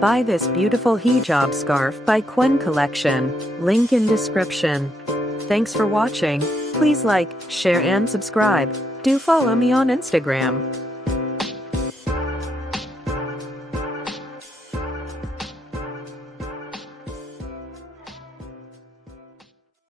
Buy this beautiful hijab scarf by Quen Collection. Link in description. Thanks for watching. Please like, share and subscribe. Do follow me on Instagram.